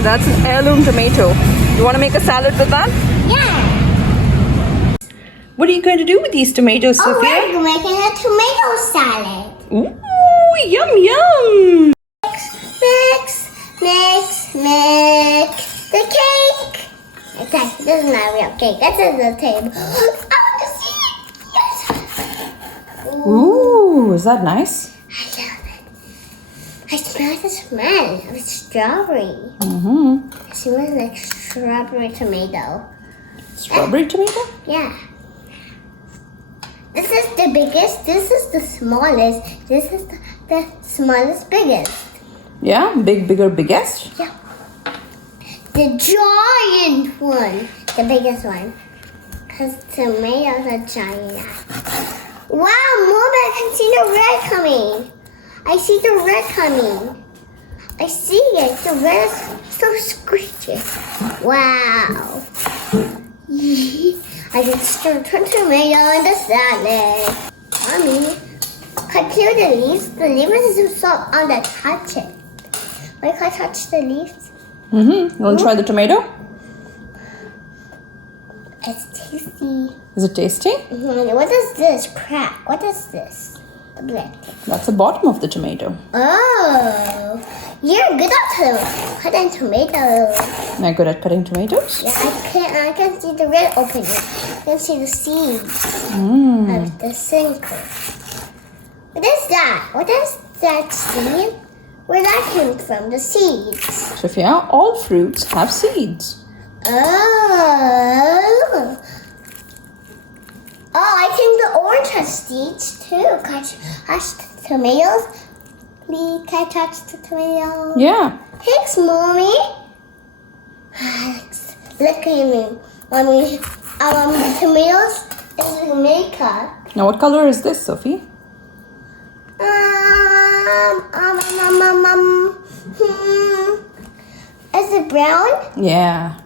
Sophia, that's an heirloom tomato. You want to make a salad with that? Yeah. What are you going to do with these tomatoes, Oh, Sophia? we're making a tomato salad. Ooh, yum yum! Mix the cake. Okay, this is not real cake. This is the table. I want to see it. Yes. Ooh, is that nice? I love it. I smell the smell of strawberry. Mm-hmm. It smells like strawberry tomato. Strawberry tomato? Yeah. This is the biggest. This is the smallest. This is the smallest, biggest. Yeah, bigger, biggest? Yeah. The giant one. The biggest one. Because tomatoes are giant. Wow, Mom, I can see the red coming. I see the red coming. I see it. The red is so scrumptious. Wow. I can stir tomato in the salad. Mommy, cut clear the leaves. The leaves is so on the touch it. Why can't I touch the leaves? Mm-hmm. You want to try the tomato? It's tasty. Is it tasty? Mm-hmm. What is this? Crack. What is this? The black. That's the bottom of the tomato. Oh, you're good at cutting tomatoes. Am I good at cutting tomatoes? Yeah, I can see the red opening. I can see the seeds of the single. What is that? What is that seed? Where that came from? The seeds. Sophia, all fruits have seeds. Oh. Oh, I think the orange has seeds too. Can I touch tomatoes? Please, can I touch the tomato? Yeah. Thanks, Mommy. Look at me. Mommy, the tomatoes is makeup. Now, what color is this, Sophie? Is it brown? Yeah.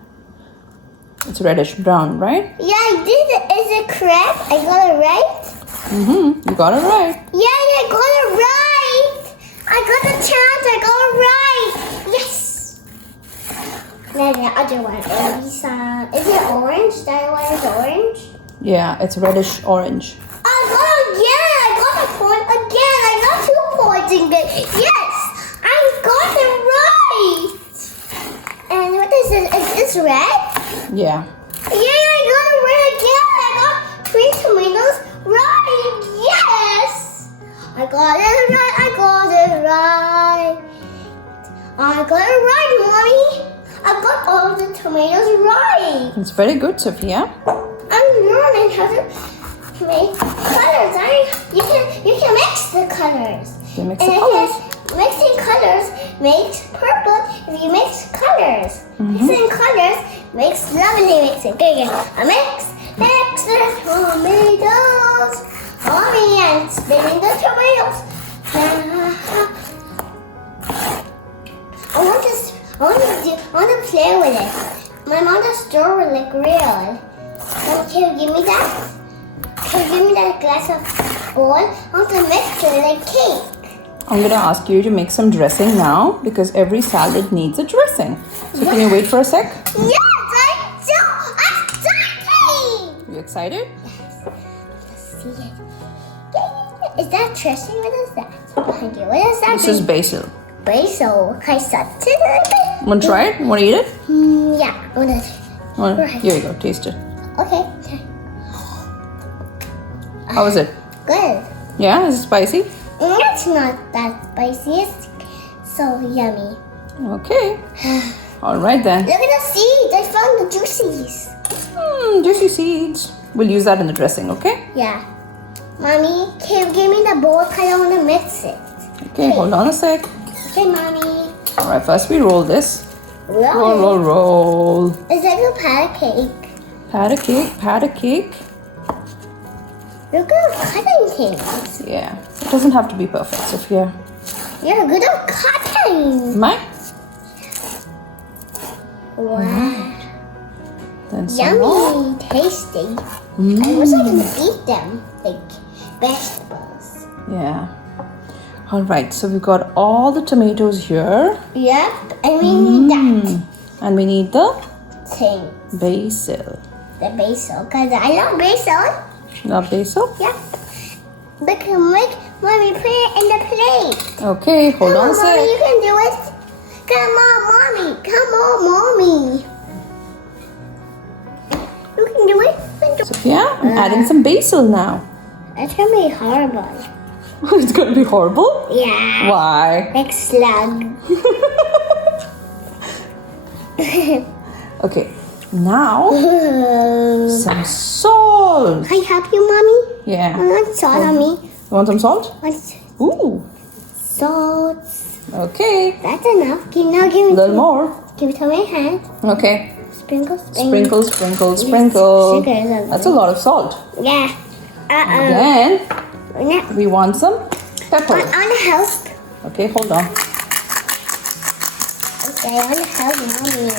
It's reddish brown, right? Yeah, I did it. Is it correct? I got it right? Mm-hmm. You got it right. Yeah, I got it right. I got the chance. I got it right. Yes. Now the other one is it orange? That one is orange? Yeah, it's reddish orange. I got it again. I got a point again. I got 2 points again. Yes, I got it right. And what is it? Is this red? Yeah. Yeah, I got it right again. I got 3 tomatoes right. Yes. I got it right. I got it right. I got it right, Mommy. I got all the tomatoes right. It's very good, Sophia. I'm learning how to make colors. You can mix the colors. You mix And the I colors. guess mixing colors makes purple if you mix colors. Mixing colors makes lovely mixing. Okay, I mix the tomatoes. Mommy, I'm spinning the tomatoes. I want to play with it. My mom just stir it like real. Can you give me that? Can you give me that glass of bowl? I want to mix it like cake. I'm going to ask you to make some dressing now because every salad needs a dressing. So can you wait for a sec? Yes, I'm so excited! You excited? Yes, let's see it. Yeah. Is that dressing? What is that behind you? What is that? This is basil. basil. Can I touch it a little bit? Want to try it? Want to eat it? Yeah, I want to. Right. Here you go. Taste it. Okay. How is it? Good. Yeah? Is it spicy? It's not that spicy. It's so yummy. Okay. All right then. Look at the seeds. I found the juices. Juicy seeds. We'll use that in the dressing, okay? Yeah. Mommy, can you give me the bowl? Because I want to mix it. Okay, hold on a sec. Okay, Mommy. All right, first we roll this. Roll. Roll. It's like a pat cake. Pat a cake. You're good at cutting things. Yeah. It doesn't have to be perfect, Sophia. You're good at cutting. Am I? Wow. Then some more. Yummy. Tasty. I wish I could eat them like vegetables. Yeah. Alright, so we've got all the tomatoes here. Yep, and we need that And we need the thing. basil. The basil, because I love basil. Love basil? Yep. But can make Mommy put it in the plate. Okay, hold on a Mommy, you sec. can do it. Come on, Mommy. Come on, Mommy. You can do it. You can do it. Sophia, I'm adding some basil now. It's gonna be horrible. It's gonna be horrible? Yeah. Why? Like slug. Okay, now some salt. Can I help you, Mommy? I Yeah. want salt on me. You want some salt? I want Ooh. salt. Okay. That's enough. Now give A it little more. Give it to my hand. Okay. Sprinkle, Sprinkle, sprinkle, sprinkle. Sugar. That's a lot of salt. Yeah. Then Yeah. we want some pepper. I want to help. Okay, hold on. Okay, I want to help Mommy.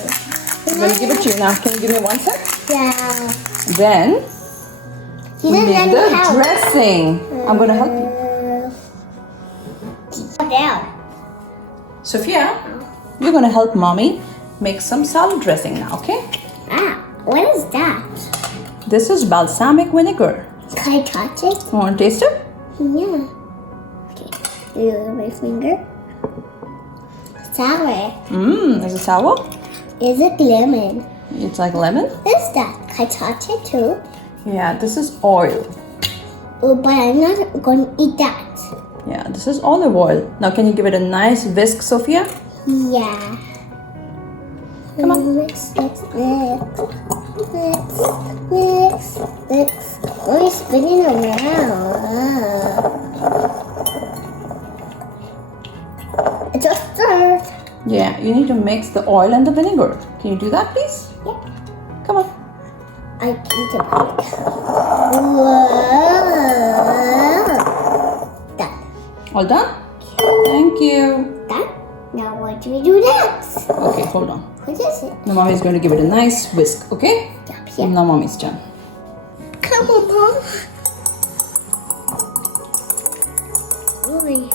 I'm gonna give it to you now. Can you give me 1 sec? Yeah. Then He we doesn't make let the me help. dressing. I'm gonna help you. Down. Sophia, you're gonna help mommy make some salad dressing now, okay? What is that? This is balsamic vinegar. Can I touch it? You wanna taste it? Yeah. Okay. Use my finger. Sour. Is it sour? Is it lemon? It's like lemon? What is that? Can I touch it too? Yeah, this is oil. Oh, but I'm not going to eat that. Yeah, this is olive oil. Now can you give it a nice whisk, Sophia? Yeah. Come on. Mix, mix, mix. Mix, mix, mix. Oh, you're spinning around. It's a stir. Yeah, you need to mix the oil and the vinegar. Can you do that, please? Yeah. Come on. I can do it. Whoa. Done. All done? Thank you. Done. Now what do we do next? Okay, hold on. What is it? Now mommy's going to give it a nice whisk, okay? Yeah. Now mommy's done. Come on, Mom. Oi.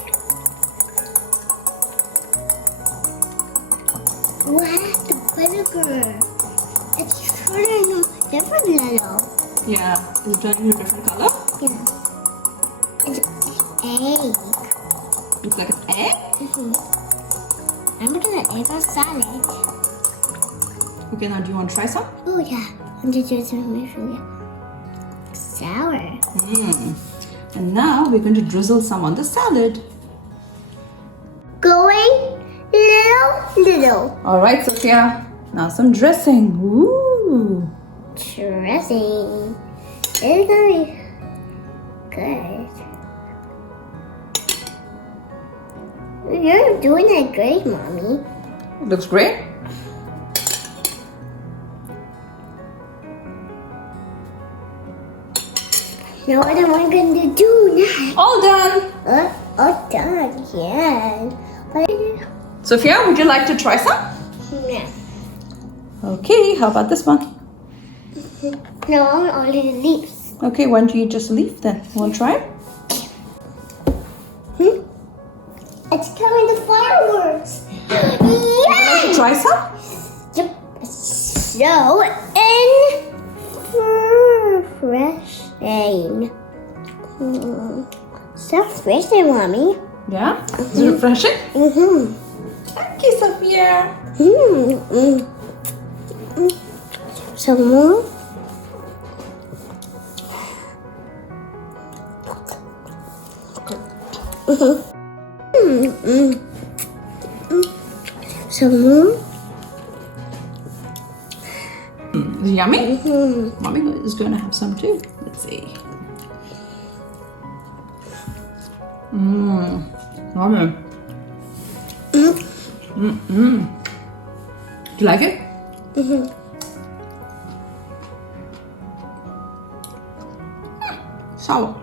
What? The vinegar. It's turning different little. Yeah, is it turning a different color? Yeah. It's egg. Looks like an egg? I'm gonna egg a salad. Okay, now do you want to try some? Oh yeah. I'm just doing some mushroom. Sour. And now we're going to drizzle some on the salad. Going little. Alright, Sophia. Now some dressing. Ooh. Dressing. It's gonna be good. You're doing it great, Mommy. Looks great. Now what am I going to do next? All done. Oh, done. Yeah. What is it? Sophia, would you like to try some? Yeah. Okay, how about this one? No, I want all the leaves. Okay, why don't you just leave then? Want to try it? It's coming to fireworks. Would you like to Yay! try some? Yep. So refreshing. So refreshing, Mommy. Yeah? Is it refreshing? Mm-hmm. Thank you, Sophia. Some more. Some more. Is it yummy? Mommy is going to have some too. Let's see. Mommy. Do you like it? Sour.